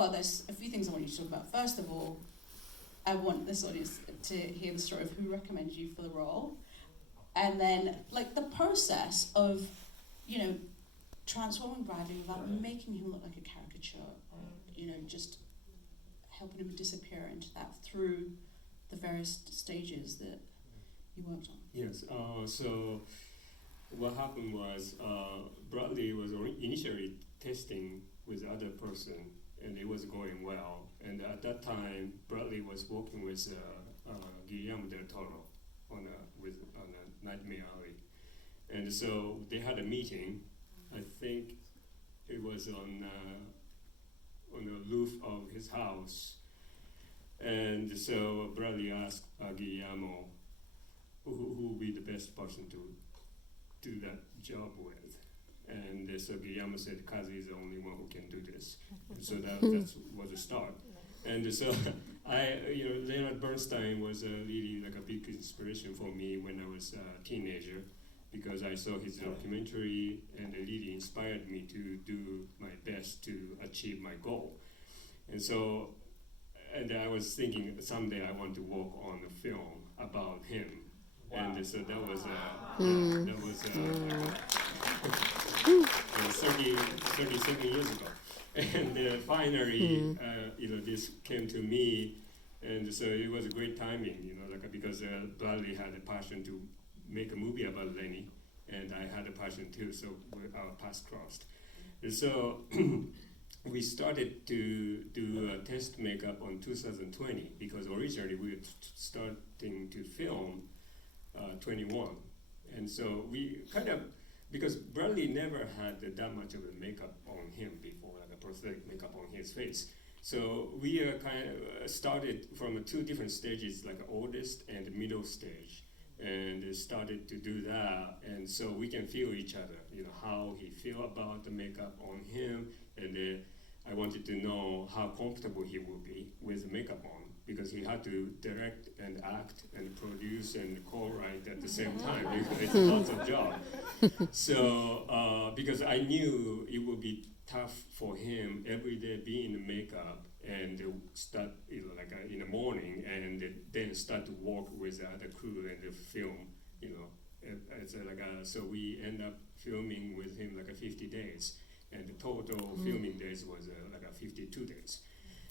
Well, there's a few things I want you to talk about. First of all, I want this audience to hear the story of who recommended you for the role, and then like the process of, transforming Bradley without making him look like a caricature, or just helping him disappear into that through the various stages that you worked on. Yes. So what happened was Bradley was initially testing with other person, and it was going well. And at that time, Bradley was working with Guillermo del Toro on a Nightmare Alley, and so they had a meeting. I think it was on the roof of his house, and so Bradley asked Guillermo who would be the best person to do that job with. And so Guillermo said, Kazu is the only one who can do this. And so that was a start. And so Leonard Bernstein was really like a big inspiration for me when I was a teenager, because I saw his documentary and it really inspired me to do my best to achieve my goal. And so, and I was thinking someday I want to work on a film about him. Wow. And so that was 37 years ago. And finally, this came to me, and so it was a great timing, because Bradley had a passion to make a movie about Lenny, and I had a passion too, so our paths crossed. And so we started to do test makeup on 2020, because originally we were starting to film 21. And so we because Bradley never had that much of a makeup on him before, like a prosthetic makeup on his face. So we started from two different stages, like oldest and middle stage, and started to do that. And so we can feel each other, how he feel about the makeup on him. And I wanted to know how comfortable he would be with the makeup on, because he had to direct and act and produce and co-write at the same time. It's lots of job. So because I knew it would be tough for him every day being in makeup and start in the morning and then start to work with the crew and the film. So we end up filming with him 50 days, and the total filming days was 52 days.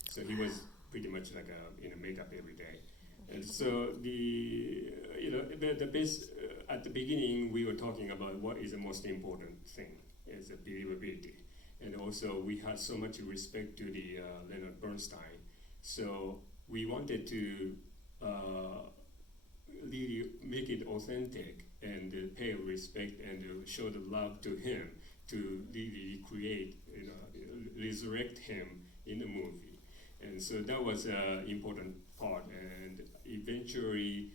So he was pretty much in a makeup every day. And so the best at the beginning we were talking about what is the most important thing is the believability, and also we had so much respect to the Leonard Bernstein, so we wanted to really make it authentic and pay respect and show the love to him, to really create, resurrect him in the movie. And so that was an important part. And eventually,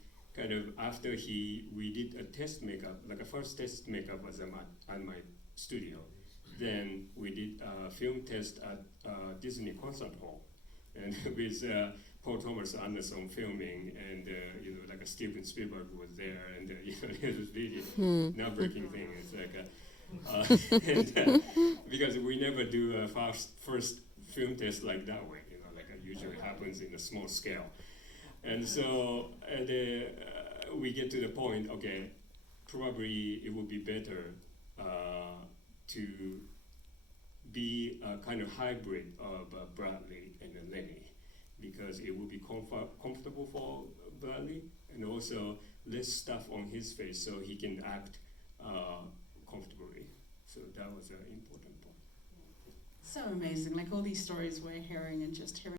after we did a test makeup, a first test makeup was at my studio. Then we did a film test at Disney Concert Hall, and with Paul Thomas Anderson filming, and Steven Spielberg was there, and it was really nerve-wracking thing. It's because we never do a first film test like that way. It usually happens in a small scale. And so we get to the point, okay, probably it would be better to be a kind of hybrid of Bradley and Lenny, because it would be comfortable for Bradley, and also less stuff on his face so he can act comfortably. So that was an important point. So amazing, all these stories we're hearing and just hearing